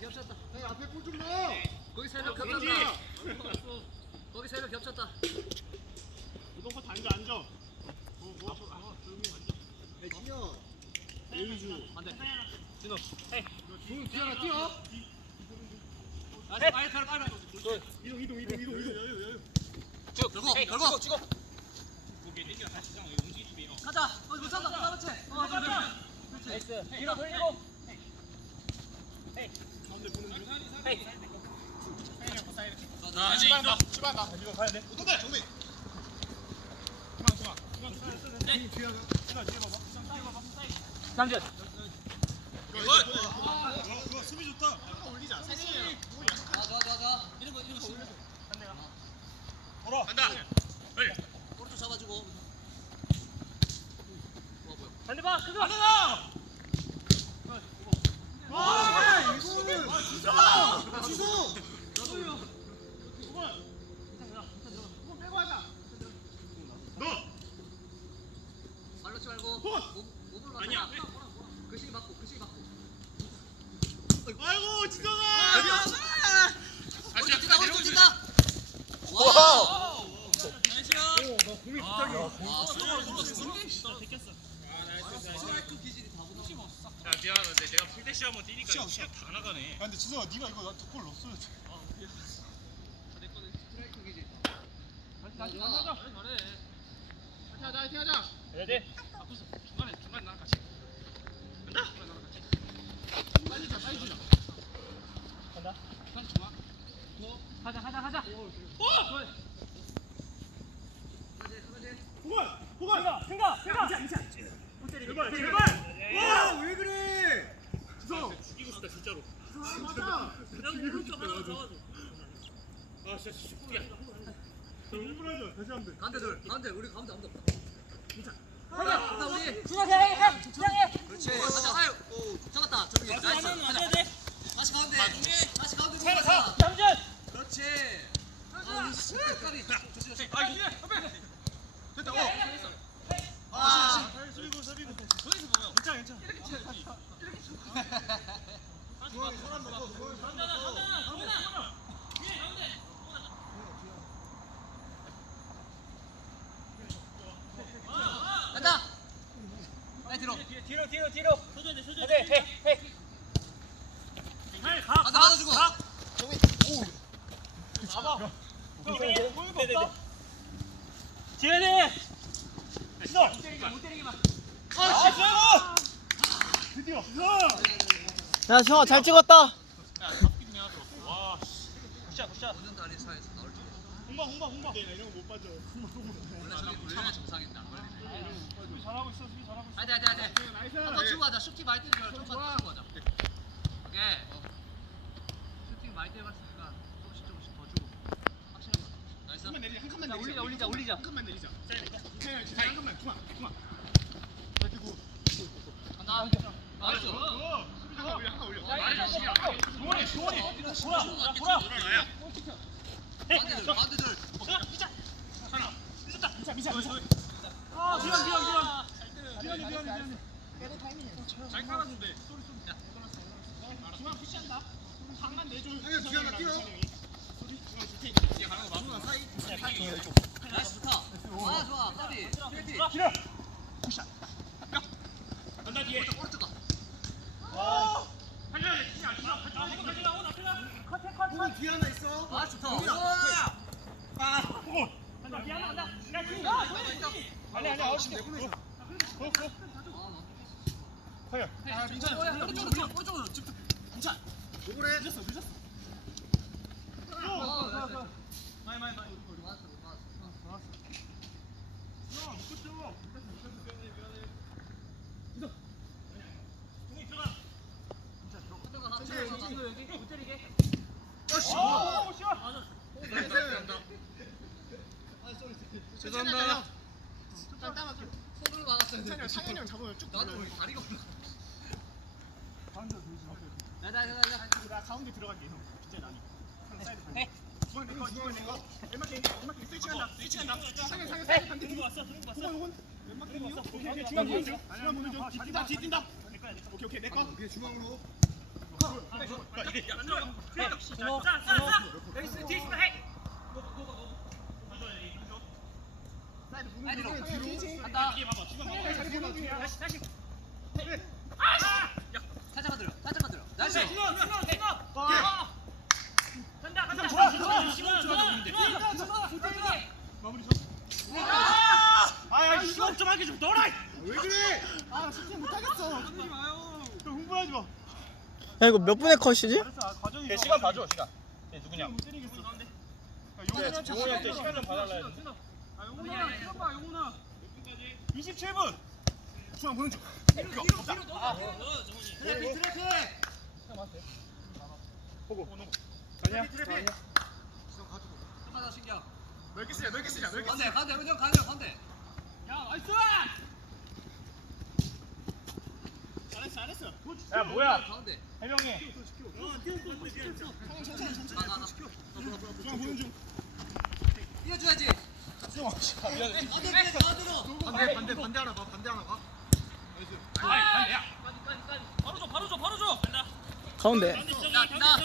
겹쳤다 겹쳤다. 형 앞에 볼좀 넣어. 거기 세명 겹쳤다. 거기 세명 겹쳤다. 우동코 앉아 앉아. 어, 뭐, 앞으로, 아, 조용히 앉아. 야 진영. 예의주. 안돼. 진호. 돈 뒤에 하나 뛰어. 아 빨리 빨리 빨리 빨리 이동 이동 이동 이동 이동. 쭉 걸고 걸고 찍어 고개 내겨 다시 장 움직이 준비. 어. 가자. 어못 찾다. 그렇지 어 그렇지. 나이스. 뒤로 돌리고. 나 네. 남준 아, 좋다. 올리자. 셋이에요. 좋아 좋아 좋아 좋아 이런 거 이런 거 올려 걸어. 간다. 빨리. 오른쪽 잡아주고 좋아 보여 반대 봐. 그거. 간다. 아 이거는. 진짜. 지수. 너. 발로 몸을 맞춰 아니야. 그시기 맞고 그시기 맞고 아이고 진정아. 오른쪽 뛴다 오른쪽 뛴다 와 나이스요 나 공이. 아 서로 서로 서로 됐겠어. 아 나이스 스트라이크 기질이 다구나 야 미안한데 내가 풀대시 한번 뛰니까 시작, 시간 다 나가네. 야 근데 지성아 네가 이거 나두골 넣었어야지. 내거는 스트라이크 기질 다시 좋아. 가자. 잘해 다시 하자. 화이팅 하자. 해야 돼. 바꾸서 중간에 중간 나랑 같이. 간다. 중간 나랑 같이. 빨리 자 빨리 자. 간다. 중간 중간. 가자 가자 가자. 오. 가지 보관 보관. 생각 생각 생각. 제발 제발. 와 왜 그래? 지성. 죽이고 싶다 진짜로. 맞아. 야 오른쪽 하나 잡아줘. 아 진짜 죽이야. 일부러 다시 하면 돼. 가운데 둘 가운데 우리 가운데 아무도 없다 가자 가자 우리 주장해, 주장해. 그렇지 가자 아유 오 잡았다 저기 나이스 가자. 다시 가운데 다시 가운데 차, 가자 남준. 그렇지 아 스텝까지 조심 조심 아 앞에. 됐다. 어. 아. 수비고 수비고. 저기서 보면 괜찮아 괜찮아. 이렇게 쳐야지. 중앙에 사람 넣어. 중앙에 사람 넣어. 간다 빨리 뒤로 뒤로, 뒤로, 뒤로. 서줘야 돼 서줘야 해, 해, 해. 가. 가자 받아주고 정민. 오. 잡아. 네, 네. 보이고 없다. 지현이. 있어. 못 때리기만. 아, 진짜. 드디어. 야, 승아 잘 찍었다. 야, 잡기도 해야죠. 와, 씨. 굿샷, 굿샷. 오전 다리 사이에서 나올 줄 홍바. 네, 나 이런 거못 봐줘. 원래 저기 굴려야 정상인데 안 걸리네 수비 잘하고 있어, 수비 잘하고 있어. 하자 하자 하자 나이스. 한번 치고 가자 슈팅 많이 때리고 가자 좀만 치고 가자 오케이 어. 슈팅 많이 때려봤으니까 조금씩 조금씩 더 주고 확실한 거 나이스 한 칸만 내리자, 한 칸만 자, 내리자. 올리자, 올리자, 올리자. 한 칸만 내리자. 자, 이거. 한 칸만, 그만, 그만. 그리고 간다 나이스 어, 수비 잠깐 올려, 한칸 올려. 야, 말이 이거 조심이야. 좀 동원이, 동원이. 돌아 돌아 돌아놔야. 반대들 반대들 자, 미자. 미자, 미자, 미자. 아, 미안, 미안, 미안. 미안해, 미안해, 미안해. 잘 깔아준대. 중앙 푸시한다. 방만 내줘. 뒤에 하나 뛰어. 소리 중앙 줄 테니까. 뒤에 가는 거 맞아. 사이. 나이스 좋다 아 좋아 까비 필피 길어. 푸샷. 간다 뒤에. 오른쪽 가 달려야 돼. 안 나. 가지 마, 가지 마. 나 앞에 형님 뒤에 하나 있어. 아 좋다. 아, 보고. 간다. 뒤에 하나 간다. 야, 뒤에. 아니, 아니, 아웃. 내 과연. 아 민찬. 오른쪽으로 오른쪽으로 쭉 괜찮아. 요거래. 늦었어, 늦었어. 어, 나이스. 마이, 마이, 마이. 맞았어, 맞았어. 야, 묶었죠. 이거. 공이 들어가. 오른쪽 가, 천천히, 오른쪽 가. 이거 여기 못 때리게. 어씨. 아, 샷. 죄송합니다. 손으 로 막았어야 돼. 찬이 상현이 형 잡으면 쭉 나도. 오늘 다리가 올라. 나, 나, 나, 나. 나 가운데 들어갈게 형. 진짜 나니. 형 사이드 반. 해. 중앙 내거 중앙 내거. 왼막 게 왼막 게 스위칭한다. 스위칭한다. 상현 상현 상현 반대 뒤 왔어. 들고 왔어. 요건 왼막 게 왔어. 오케이 오케이 중앙 보는 중. 중앙 보는 중. 뒤뛴다 뒤뛴다. 오케이 오케이 내 거. 위에 중앙으로. 나이스. 사이드로 뒤로. 간다 자리 보는 중이야. 살짝만 들어 살짝만 들어 나이스 야 이거 몇 분의 컷이지? 네, 시간 봐줘 시간. 네, 누구냐? 용훈이한테 시간 좀 봐달라 용훈아 시간 봐 용훈아 27분. 중앙 보는 중. 아, 트래픽 트래픽. 보고. 아니야? 트래픽. 하나 신경 넓게 쓰자 넓게 쓰자 넓게 반대 쓰자. 반대. 은영 가려 반대. 잘했어 잘했어. 야 뭐야? 가운데. 해명해 나나 나. 중앙 보는 중. 이어줘야지 미안해 가운데 뒤에 가운데로 반대 반대 반대 하나 봐 반대 하나 봐. 가운데 이제 야 간다.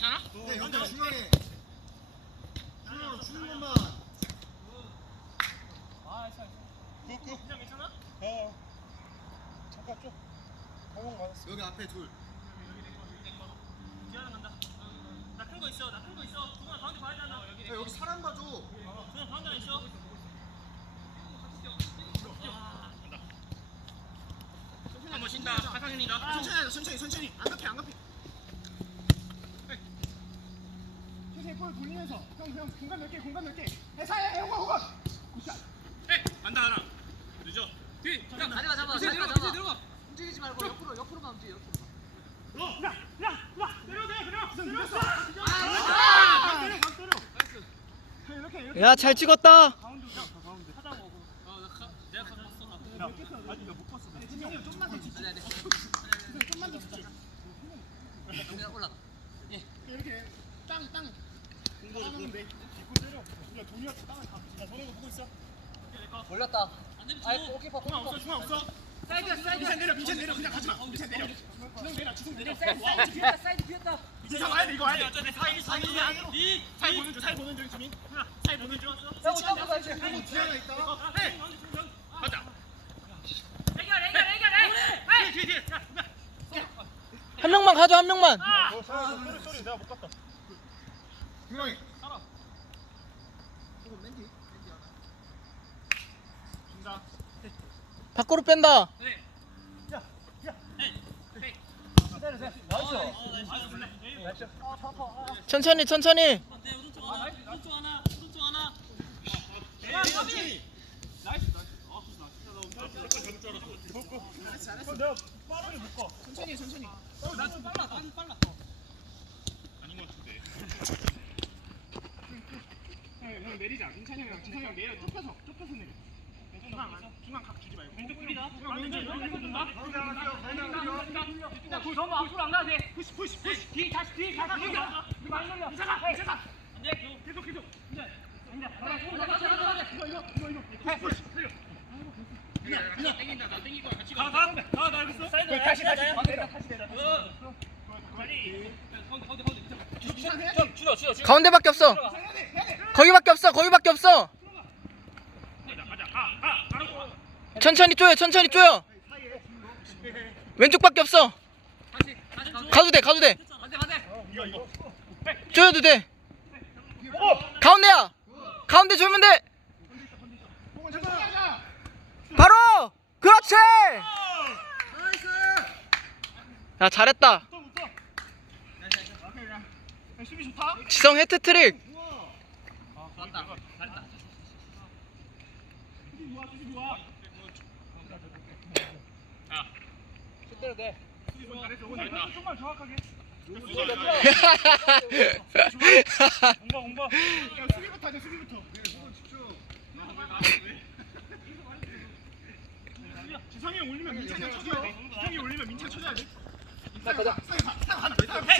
자? 어 좀 방금 맞았어 여기 앞에 둘. 나큰 거 있어 나 큰 거 있어 누나 가운데 봐야 되나 여기 야, 여기 사람 봐줘. 누나 가운데 있어 한번 쉰다 하상현이다 천천히 하자 천천히 천천히. 안 급해 안 급해. 천천히 볼 돌리면서 형 형 공간 몇개 공간 몇 개. 해사야 해오가 호가. 굿샷. 에 간다 하나 뒤야 다리만 잡아 움직이지 말고 옆으로 옆으로만 움직여 옆으로 내려 내려 내려 내려 아! 때려 막 때려. 이렇게 이렇게. 야 잘 찍었다. 가운데 가 가운데. 하자 먹어 어나 내가 가져왔어 나 아니 나못 봤어. 진영이 좀만 더 뒤. 아니 아니 좀만 더 뒤. 영민아 올라가. 이렇게. 땅 땅. 땅은 돼. 뒷고 때려 야 돈이한테 땅을 다 야, 너네 거 보고 있어? 올렸다 아이 골키퍼 중앙 없어 골키퍼 중앙 없어. 사이드야 빈찬 사이드야. 내려 빈찬 내려. 그냥 가지 마. 빈찬 내려. 지성 내려 지성 내려. 사이드 사이드 비었다 사이드 비었다. 이제 와야 돼 이거 와야 돼. 어쩌네 사이 사이 이 사이 보는 중 사이 보는 중 지민. 사이 보는 중. 야 오빠 가야지 사이 뒤에 하나 있다. 가자. 해결 해결 해결 뒤에 뒤에 뒤에. 한 명만 가져 한 명만. 어 소리 소리. 내가 못 갔다히. 준다 밖으로 뺀다. 천천히 천천히. 빠르게 묶어. 천천히 천천히. 나좀 빨라 나좀 빨라. 아닌 것 같은데. 형 내리자. 민찬이 형이랑 지성이 형 내려. 좁혀서 좁혀서 내려 중앙 중앙 각 주지 말고 왼쪽 왼쪽 준다 야 그 전부 앞으로 안 가도 돼 푸시 푸시 푸시 뒤 다시 뒤 다시 뒤 많이 놀려 이사가 이사가 안 돼 계속 계속 이제 이제 이거 이거 이거 이거 푸시 그냥 그냥 땡긴다 나 땡기고 같이 가가나 알겠어 다시 다시 다시 내려 빨리 가운데 가운데 주도 주도 주도 가운데밖에 없어. 거기밖에 없어. 거기밖에 없어 가자 가가 가라고 천천히 쪼여 천천히 쪼여. 왼쪽밖에 없어. 가도 돼 가도 돼. 쪼여도 돼. 가운데야. 가운데 조이면 돼. 바로! 그렇지. 야 잘했다. 지성 해트트릭. 좋았다 잘했다 그대로 돼 정말 정확하게 공봐 공봐 야 수비부터 하자 수비부터. 지성이 형 올리면 민찬이 형 쳐줘 지성이 올리면 민찬 쳐줘야 돼 나 가자.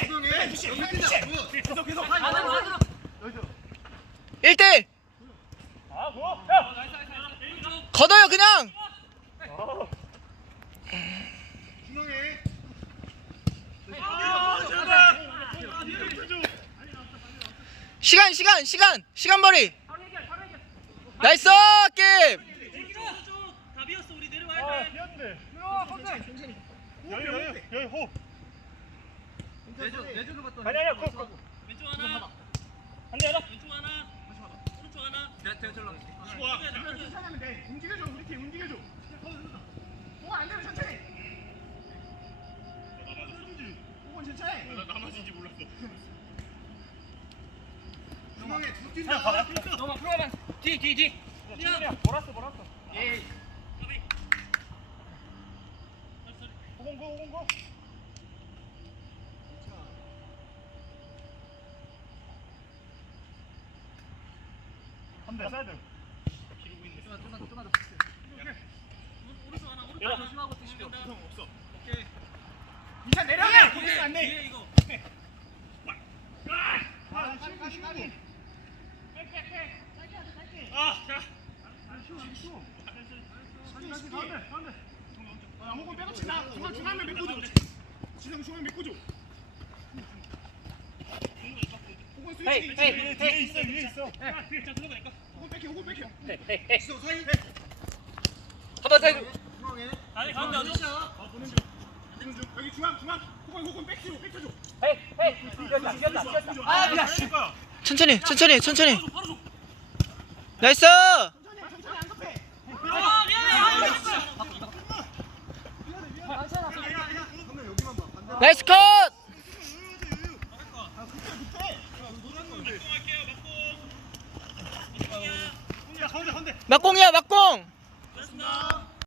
조용해. 조용해. 계속 계속 안으로 안으로 1 1대1? 야! 걷어요 그냥 중앙에 아 제발! 시간 시간 시간 시간 벌이 나이스 게임 다 비었어 우리 내려와야 돼. 비었는데. 호. 아니 아니야 고 고. 왼쪽 하나. 한대 하나. 왼쪽 하나. 오른쪽 하나. 내 내주 올라. 좋아. 천천히 하면 돼 움직여줘 우리 팀 움직여줘 뭐가 안 되면 천천히 그건 천천히 나 남아진지 몰랐어. 중앙에 두 자, 팀다 가. 너무 앞으로만. 뒤, 뒤, 뒤. 야, 몰았어, 몰았어. 예. 호공고, 호공고. 한대 사이드. 기르고 있네. 좀만 좀만 좀만 더. 오른쪽 하나, 오른쪽 야, 조심하고 뛰시오. 없어. 이찬 내려가 보내면 안돼 뒤에 이거. 아 신구 신구 아, 자. 다시 가운데 가운데 아아 천천히 천천히 천천히 미안해. 나이스 컷. 막공이야 막공.